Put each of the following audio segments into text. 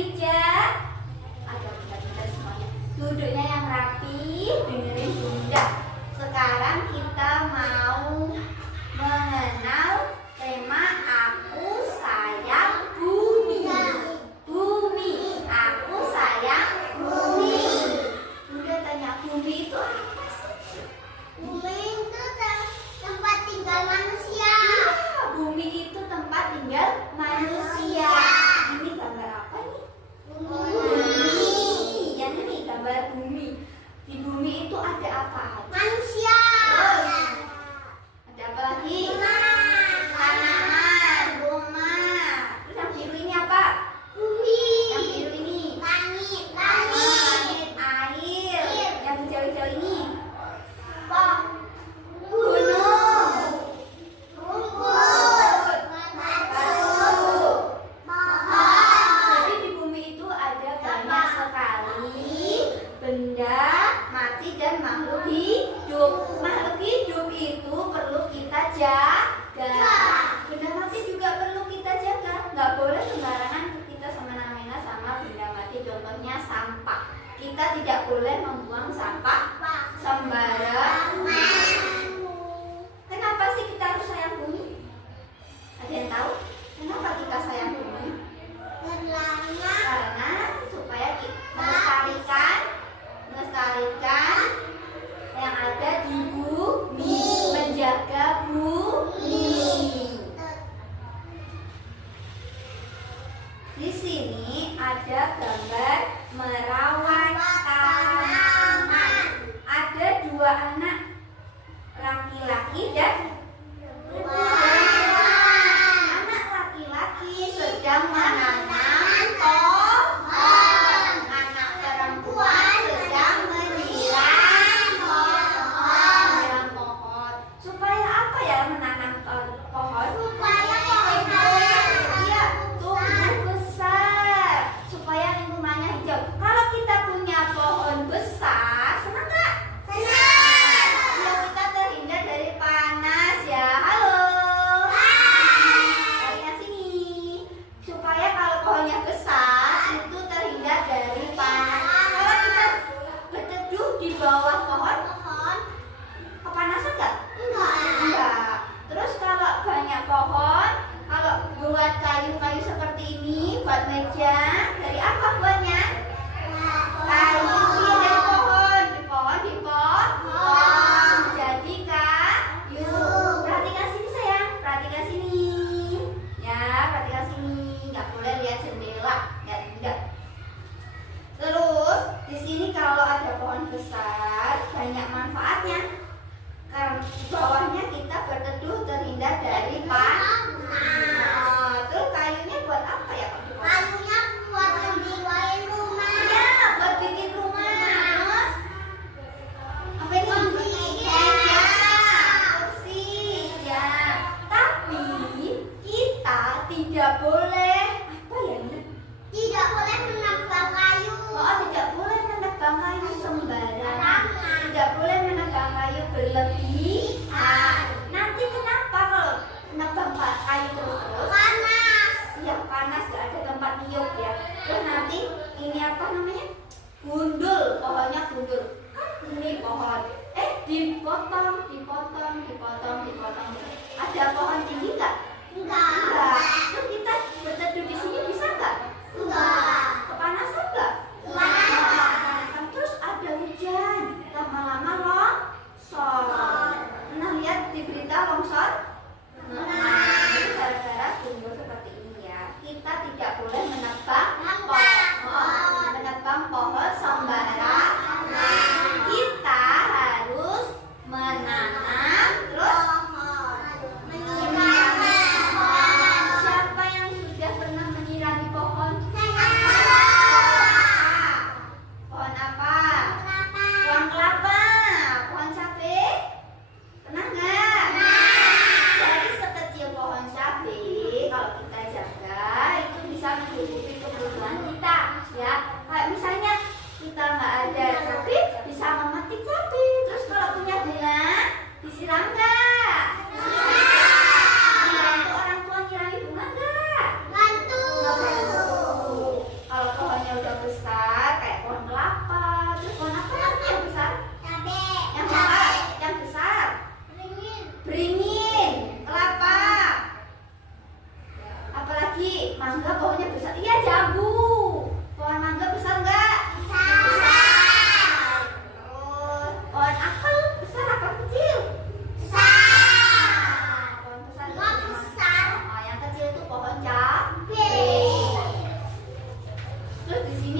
Rija. Agak pintar-pintar semuanya. Duduknya yang rapi, dengerin Bunda. Sekarang kita mau mengenal tema Aku Sayang Bumi. Bumi, aku sayang bumi. Bunda tanya, bumi itu apa sih? Bumi itu tempat tinggal manusia. Ya, bumi itu tempat tinggal manusia. Ini gambar apa nih? Bumi. Yang ini gambar bumi. Di bumi itu ada apa aja? Manusia. Terus ada apa lagi? Tanaman, rumah. Terus yang biru ini apa? Bumi. Yang biru ini Langit. langit, air. Yang hijau-hijau ini gunung, Rumput. batu. Pohon. Jadi di bumi itu ada banyak sekali benda mati dan makhluk hidup. Makhluk hidup itu perlu kita jaga. Benda mati juga perlu kita jaga. Nggak boleh sembarangan kita semena-mena sama benda mati. Contohnya sampah. Kita tidak boleh membuang sampah sembarangan. Kenapa sih kita harus sayang bumi? Ada yang tahu? Kenapa kita sayang bumi? Karena supaya kita melestarikan yang ada di bumi, menjaga bumi. Di sini ada gambar merawat tanaman. Ada dua anak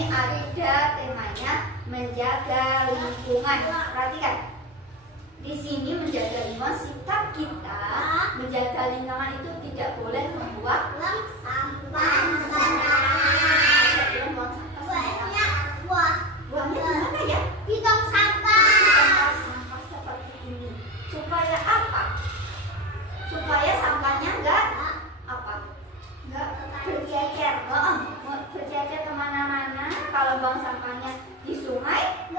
Ini ada temanya menjaga lingkungan. Perhatikan. Di sini menjaga lingkungan, sikap kita menjaga lingkungan itu tidak boleh membuang sampah tidak boleh buang sampah sembarangan. Buangnya di mana ya? di tong sampah. Tempat sampah seperti ini. Supaya apa? Supaya sampahnya enggak bercecer. Bercecer kemana-mana. Kalau buang sampahnya di sungai,